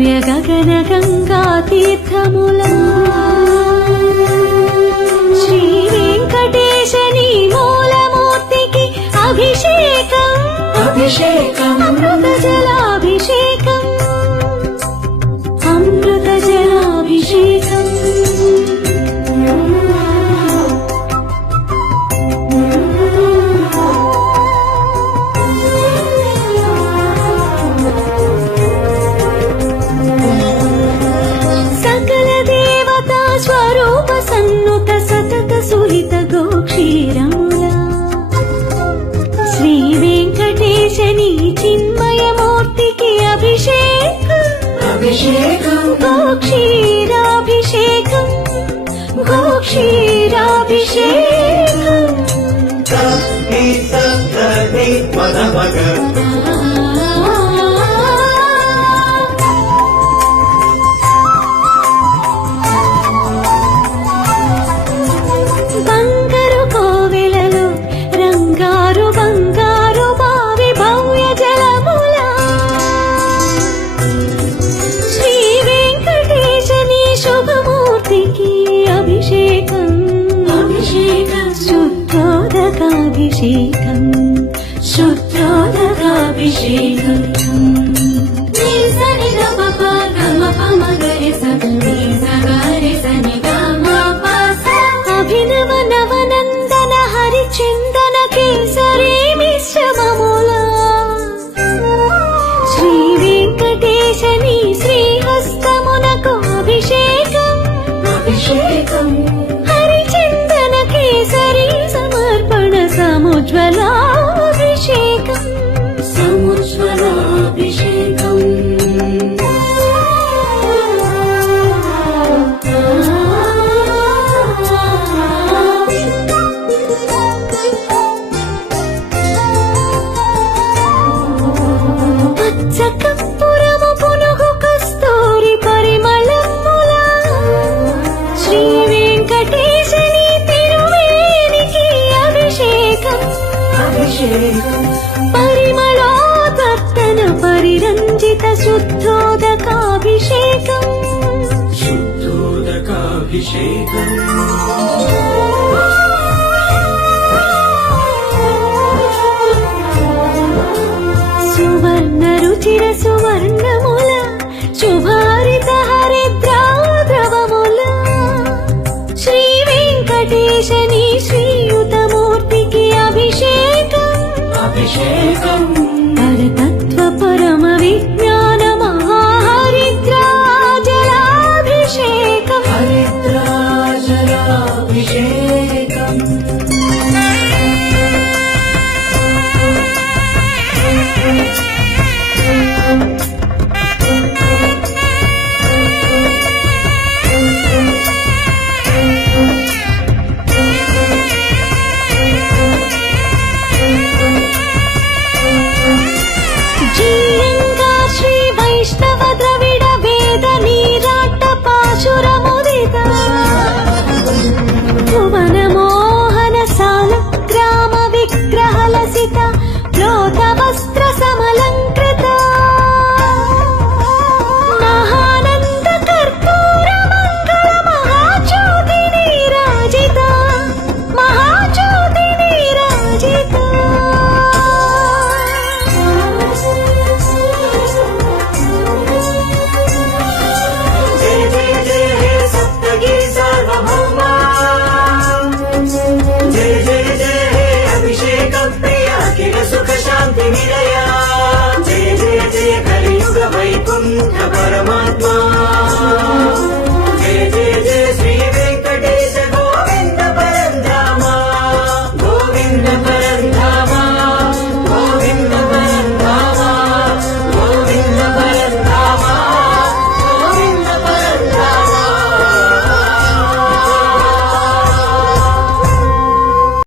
అనుయ గగన గంగా తీర్థములా శ్రీ వెంకటేశని మూలమూర్తికి అభిషేకం అభిషేకం అమృత జలాభిషేకం అమృత జలాభిషేకం సకల దేవతా స్వరూప సన్నుత సతత సుహిత గోక్షీరములా శ్రీ వెంకటేశని చిన్మయమూర్తికి అభిషేకం అభిషేకం గోక్షీరాభిషేకం గోక్షీరాభిషేకం సప్తి సప్తతి పదమగ బంగారు కోవెలలో రంగారు బంగారు బావి భవ్య జలములా శ్రీ వెంకటేశని శుభమూర్తికి అభిషేకం అభిషేకం శుద్ధోదకాభిషేకం శుద్ధోదకాభిషేకం అభినవ నవనందన హరిచందన కేసరి మిశ్రమములా శ్రీ వెంకటేశని శ్రీహస్తమునకు అభిషేకం అభిషేకం హరిచందన కేసరి సమర్పణ సముజ్వలాభిషేకం సముజ్వలాభిషేకం పచ్చ కర్పూరము పునుగు కస్తూరి పరిమళములా శ్రీ వెంకటేశని తిరువేనికి అభిషేకం అభిషేకం పరిమళోదర్తన పరిరంజిత శుద్ధోదకాభిషేకం శుద్ధోదకాభిషేకం సువర్ణ రుచిర సువర్ణముల శుభారిత హరిద్రాద్రవముల శ్రీ వెంకటేశని శ్రీయుతమూర్తికి అభిషేకం అభిషేకం